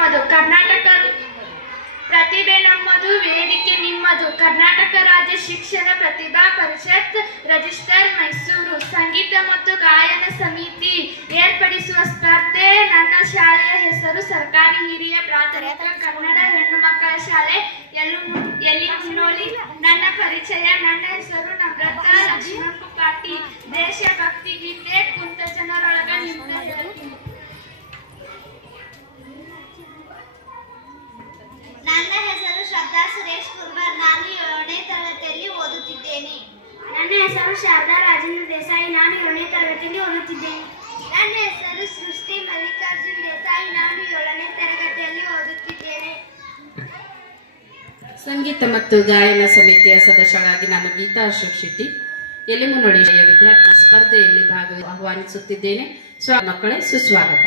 ನಮ್ಮದು ಕರ್ನಾಟಕ. ಪ್ರತಿಭೆ ನಮ್ಮದು, ವೇದಿಕೆ ನಿಮ್ಮದು. ಕರ್ನಾಟಕ ರಾಜ್ಯ ಶಿಕ್ಷಣ ಪ್ರತಿಭಾ ಪರಿಷತ್ ರಜಿಸ್ಟರ್ ಮೈಸೂರು. ಸಂಗೀತ ಮತ್ತು ಗಾಯನ ಸಮಿತಿ ಏರ್ಪಡಿಸುವ ಸ್ಪರ್ಧೆ. ನನ್ನ ಶಾಲೆಯ ಹೆಸರು ಸರ್ಕಾರಿ ಹಿರಿಯ ಪ್ರಾಥಮಿಕ ಕನ್ನಡ ಹೆಣ್ಣು ಮಕ್ಕಳ ರಾಜೇಂದ್ರ ದೇಸಾಯಿ, ನಾನು ಏಳನೇ ತರಗತಿಯಲ್ಲಿ ನನ್ನ ಹೆಸರು ಸೃಷ್ಟಿ ಮಲ್ಲಿಕಾರ್ಜುನ್ ದೇಸಾಯಿ, ನಾನು ಏಳನೇ ತರಗತಿಯಲ್ಲಿ ಓದುತ್ತಿದ್ದೇನೆ. ಸಂಗೀತ ಮತ್ತು ಗಾಯನ ಸಮಿತಿಯ ಸದಸ್ಯರಾಗಿ ನಾನು ಗೀತಾ ಅಶೋಕ್ ಶೆಟ್ಟಿ. ಎಲೆಮುನೊಡಿಯ ವಿದ್ಯಾರ್ಥಿ ಸ್ಪರ್ಧೆಯಲ್ಲಿ ಭಾಗ ಆಹ್ವಾನಿಸುತ್ತಿದ್ದೇನೆ. ಸ್ವ ಮಕ್ಕಳೇ ಸುಸ್ವಾಗತ.